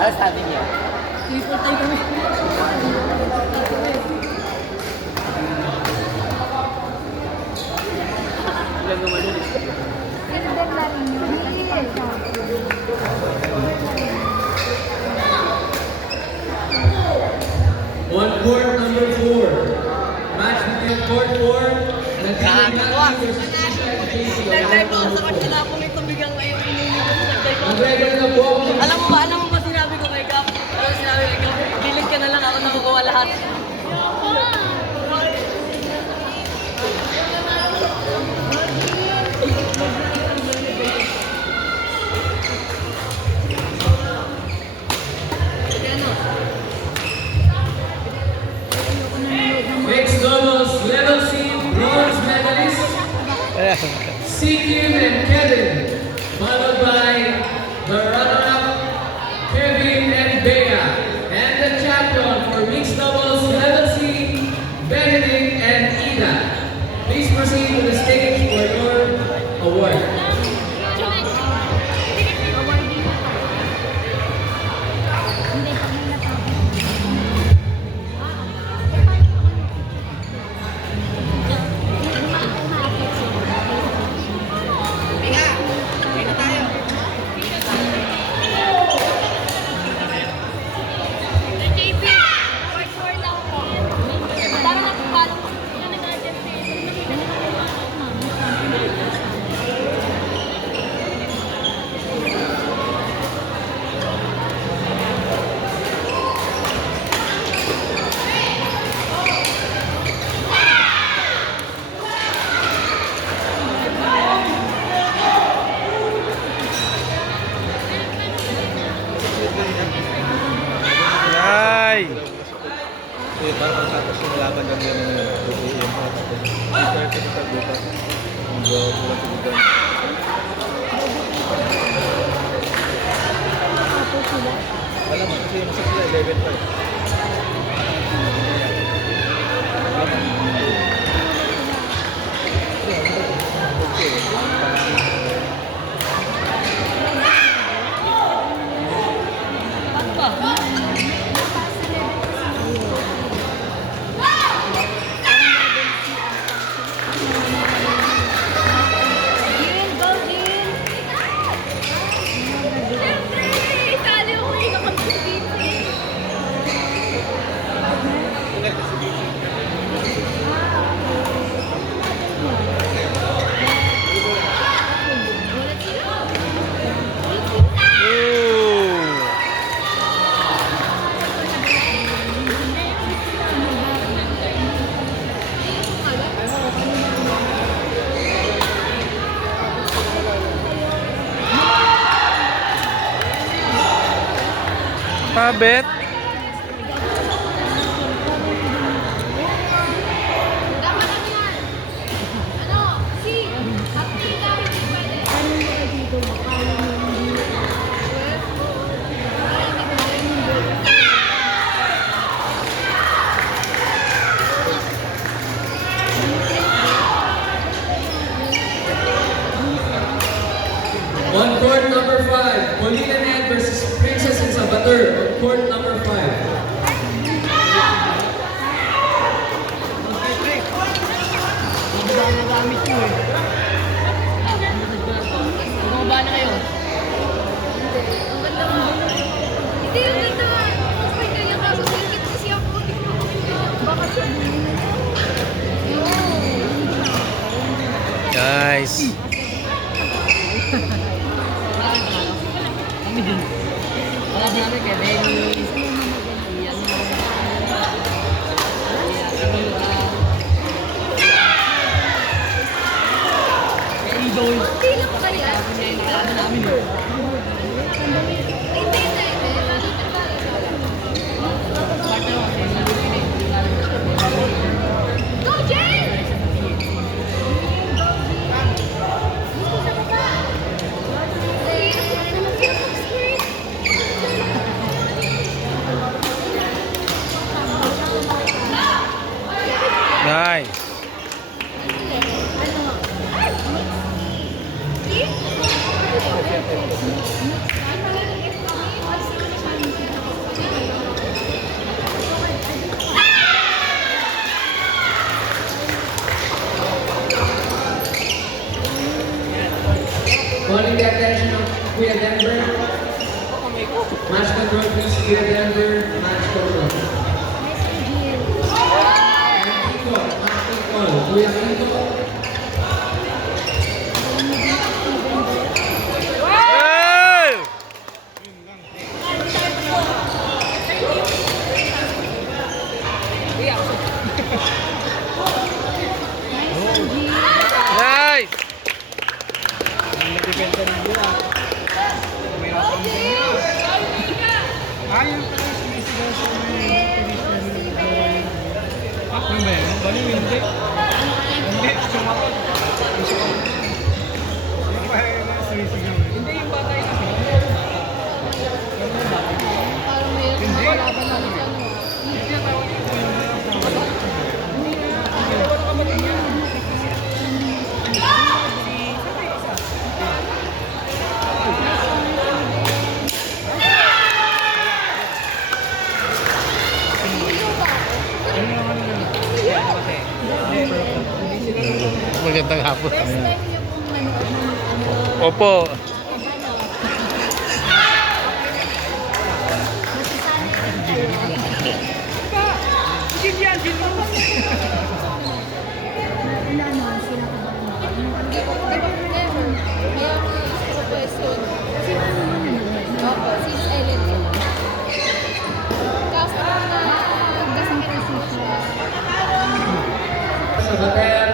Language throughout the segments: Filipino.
Ano sabi niya? Triple tayo kami. Ilan naman yun? On court number 4. Match between court 4. Kakatuwa. Nagday ko sa kanila po may tubigang ngayon. Mag-record na po. Alam mo ba sinabi ko kay Kap? Ano sinabi kay Kap? Dilig ka na lang, ako nakukuha lahat. Mixed doubles, level C, bronze medalist, Sikim and Kevin, followed by the runner-up, Kevin and Bea, and the champion for mixed doubles, level C, Benedict and Ida. Please proceed to the stage for your award. Ay! Para pagkatapos yung laban lang yun ng BBM tapos start ko sa bukas ang buwan tuligan. Wala mo kasi yung sa sila 11 pa Pabet. On court number 5, Polina Ned versus Princess and Sabater. On court number 5. Hindi ba nagamit ko eh? Bumaba na kayo. Ang ganda mo. Hindi, ang ganda. Ay, kaya kaso singkit kasi ako. Baka sabihin na yan. Guys. Kami din. Wala ba namin kay Benny? Hindi lang kaya. Kalaban namin eh. Hindi, hindi. Partner ako kasi hindi namin Go, Jen! Ay, Gia Denver, match total. And Kiko, match total. Kuya Kiko. Hey! Nice! Nagdepende ng gila. May ayaw ka lang sumisigaw sa mga position. Ano ba yan? Bali, hindi. Hindi, sumakot. Yung ba yung sumisigaw? Hindi, yung bata yung Parang mayroon na kalaban namin sa ano. Magandang hapon. First time niyo pong nanood ng ano. Opo. Masasanay rin kayo. Wala naman sila kabahan. Di ba never? Kaya ako gusto ko question. Sino naman nanood? Opo, since Ellen sila. Kaso na kasakit na siya. Sabater.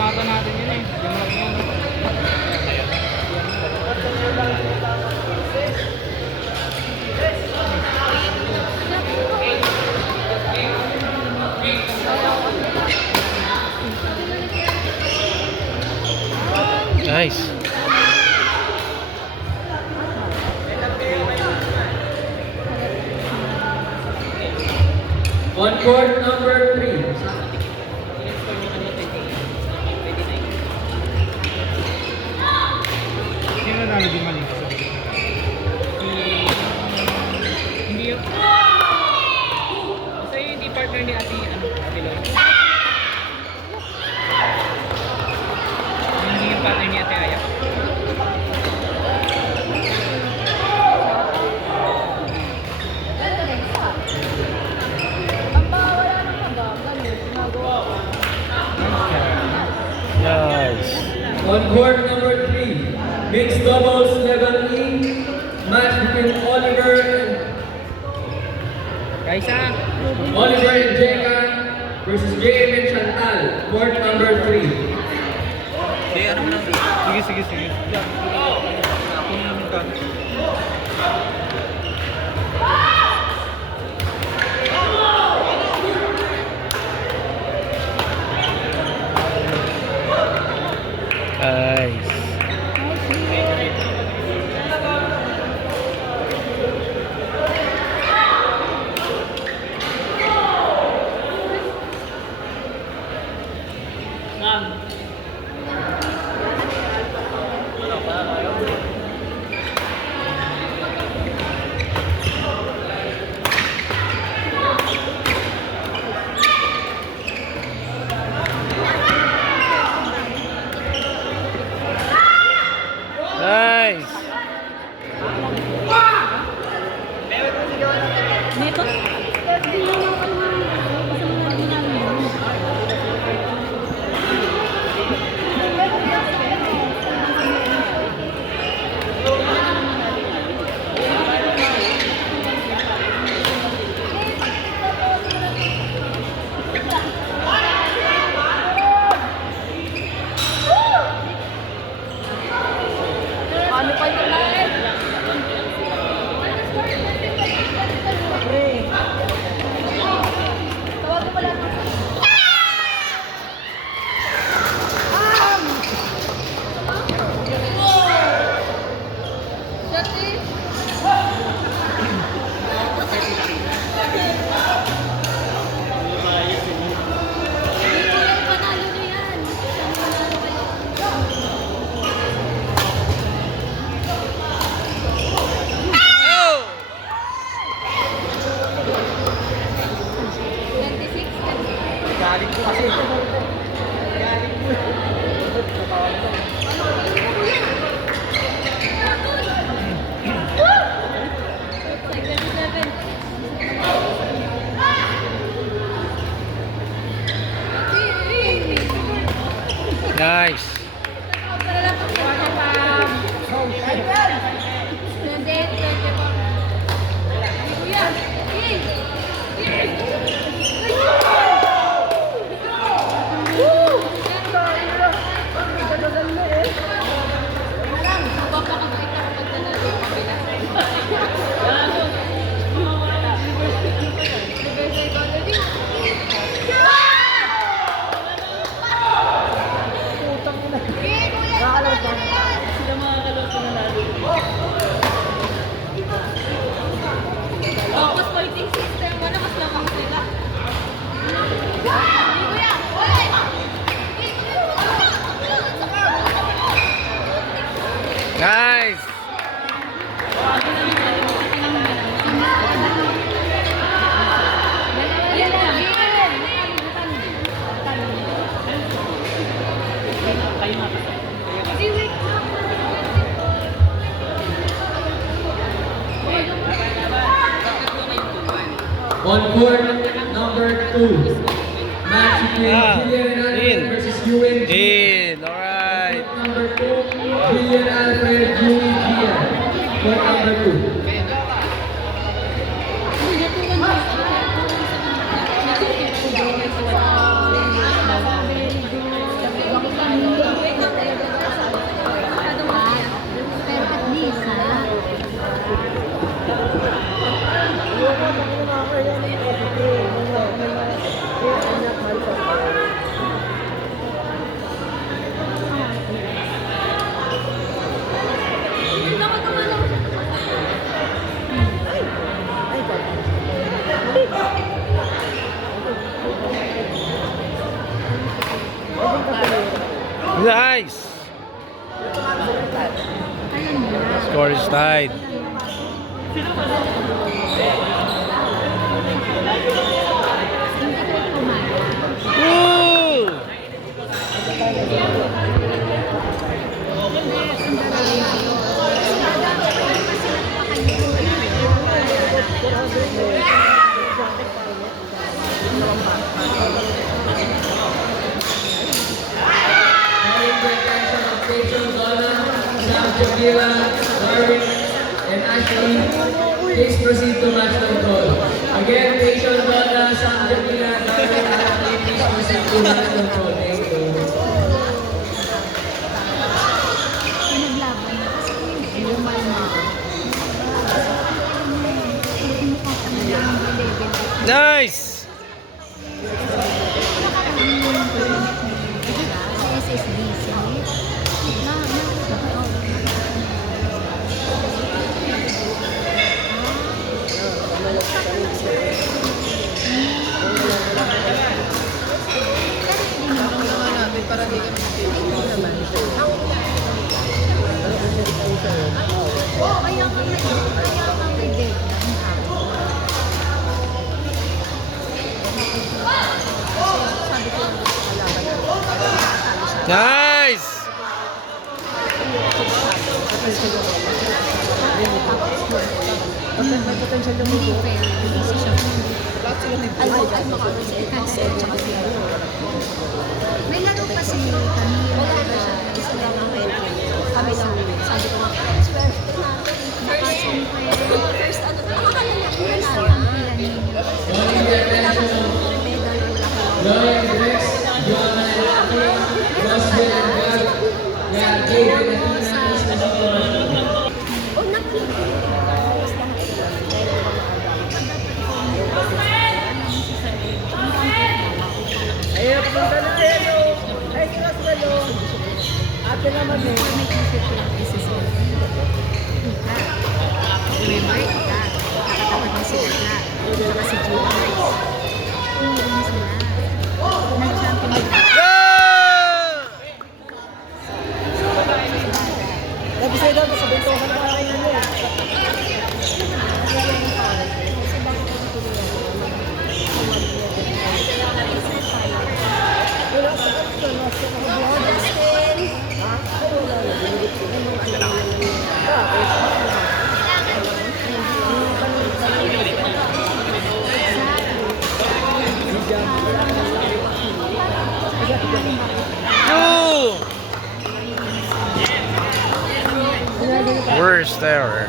laban natin yun eh. Yung laki yan. Nice. On court number 3. Sino na naging mali sa hindi yun. Basta yun, hindi partner ni Ate Lloyd. Hindi yung partner ni Ate Aya. Nice. On court number 3. Mixed doubles level E. Match between Oliver and Jeka versus JM and Chantal. Court number 3. Sige. Ako naman ka. Nice. Nice. Ano pa yun natin? Tawagin mo lang. Shot On court number 2. Match between Julian Alfred in. versus UNG. In. Alright. Number 2, Julian Alfred, UNG. Court number 2. Pero at least, ha? Nice. Score is tied. Woo! Shakira, Darwin, and Ashley, please proceed to match control. Again, Rachel, Donna, Sam, Jamila, Darwin, and Ashley, please proceed to match control. Thank you. Pinaglaban na kasi lumal na. Nice. Sa SSDC. Kaya nga may deadline ka. Nice. Hindi fair. Hindi siya. Ay, makakasya. Tsaka siya. May laro kasi kami. Isa lang ang kami lang. Sabi ko nga, first ano, nakakalala ko yan. Drawing the attention of Lloyd, Rex, John, and Aki, Roswell, and Gab. Yeah, David, and Tina, please proceed to match control. Oh, nakita. Ayun, punta na hello. Ay, silas na lo. Ate naman eh. May isip ko lang isa sa Ika. Remember, Ika. Kakatapat mo si Ika. Saka si Julie. Hindi sila. Nag-champion nila. Sabi sa'yo daw, sa bentohan pa kayo nyo eh. Worst ever.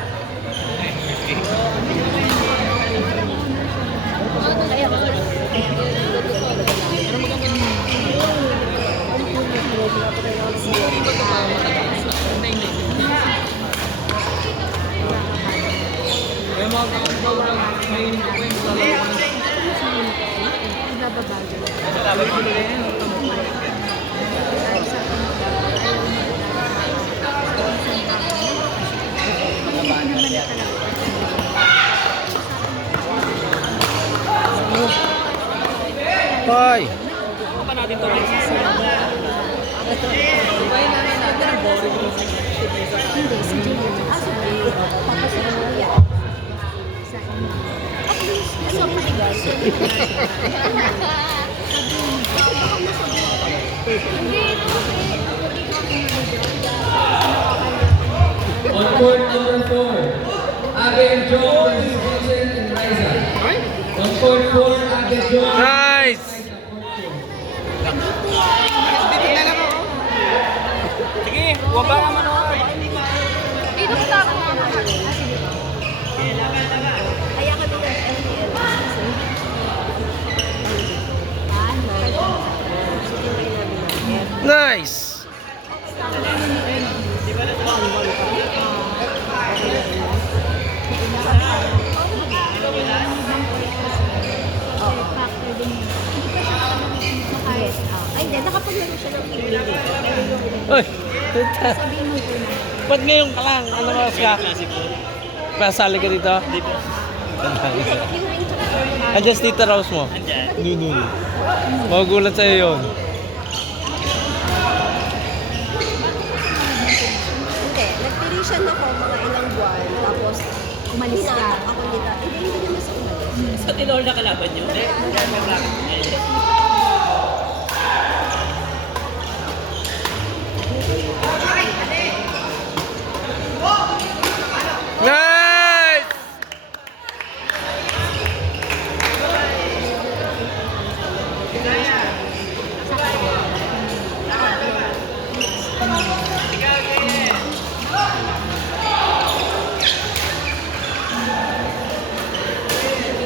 Bye. Hindi, si Julie. Tapos si Julia. Sa akin. At least, nasa patigas. On court number 4, Abby and Joe versus Vincent and Liza. On court Nice! Factor din yun. Hindi pa siya kahit, ay hindi, nakapaglaro siya ng TV. Uy! Sabihin mo ito na. Ba't ngayon ka lang? Ano oras ka? Pasali ka dito? Andiyan si Tita Rose mo? Andiyan. Magugulat sa'yo yun. Hindi, nag-tuition ako mga ilang buwan, tapos Umalis ka. ako nila. Hindi naman sa umalis. Sa tinol na kalaban nyo? Nice!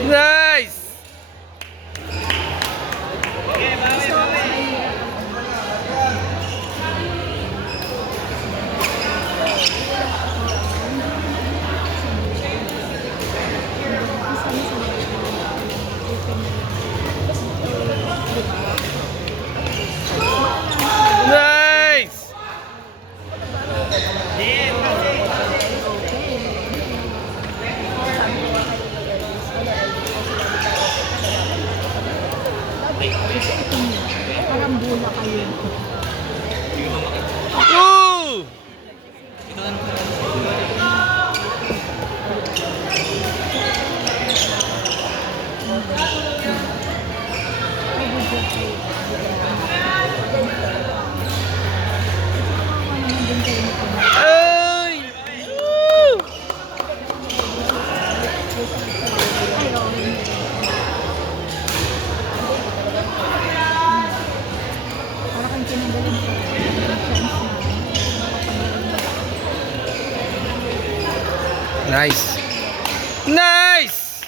Nice! Nice! Parang bula kayo. Woo! Ay! Woo! Para kang pinagaling ka. Nice! Nice!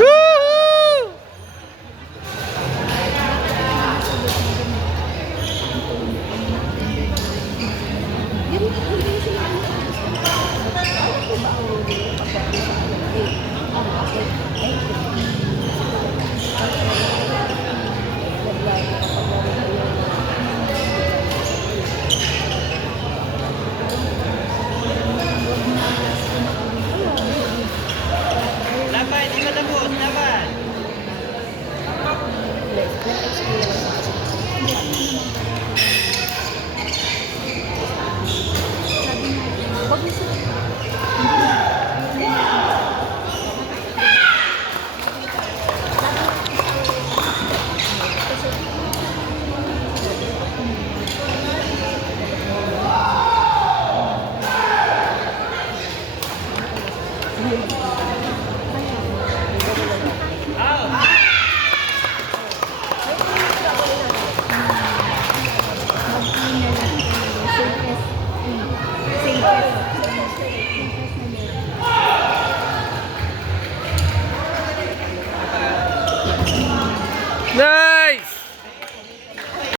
Woo! Laban, di matapos, laban! Thank you.